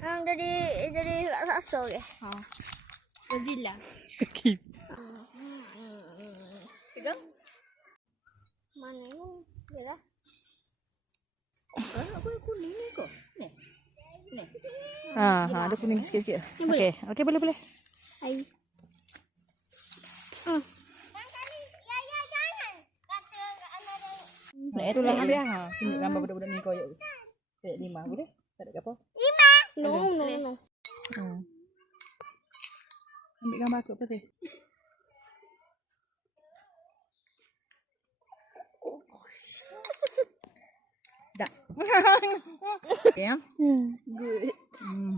Hmm, jadi jadi tak sasa ke? Ha. Godzilla. Okey. Tiga. Mana ni? Ya lah. Eh, aku kuning ni kau? Ni. Ni. Ha, ha, ada kuning sikit-sikit. Okey, okey boleh boleh. Hai. Nah, itulah dia. Ha, gambar budak-budak ni koyak. Kayak lima boleh? Tak ada apa. Ya. No, no, no. Oh. Ambil gambar kot putih. Tak. Okay, ya? Good. Hmm.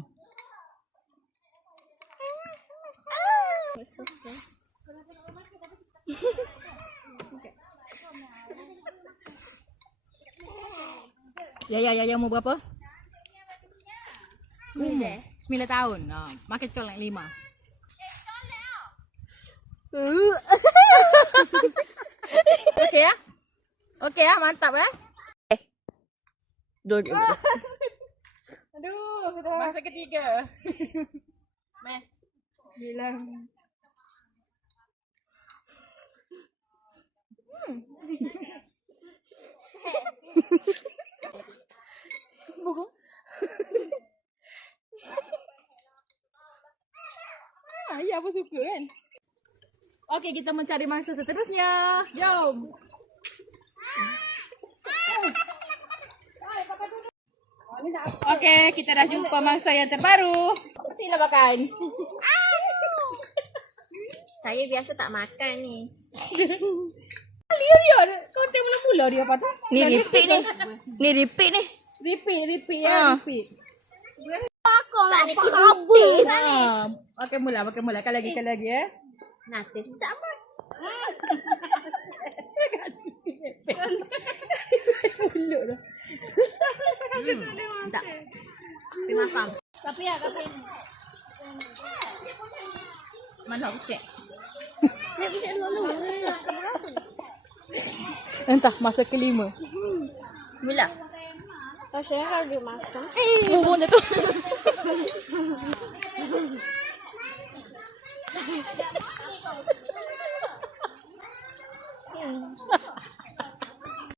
Ya ya ya ya mau berapa? umur hmm. hmm. 9 tahun. Ha, oh. uh, makin kecil nak 5. Okey ya? Okey ya, okay. okay, ah? mantap ya. Eh. Dua Aduh, masa ketiga. Meh. hilang. hmm. Ayah pun suka kan. Okey, kita mencari mangsa seterusnya. Jom. Ah, ah. Okey, kita dah jumpa mangsa yang terbaru. Silah makan. Ah. Saya biasa tak makan ni. Lirio, kau tengok mula-mula dia patah. Tidak... Ni repeat ni. Ni repeat ni. Repeat, repeat ya, oh. repeat. Allah ni kita apa ni? Makan mula, makan mula. Kan lagi, kali lagi eh. Okay. Ya. Nanti tak apa. Mulut dah. Tak. Terima faham. Tapi ya, tapi Mana aku cek? Entah, masa kelima. Bila? Pasal harga masa. Eh, burung dia tu.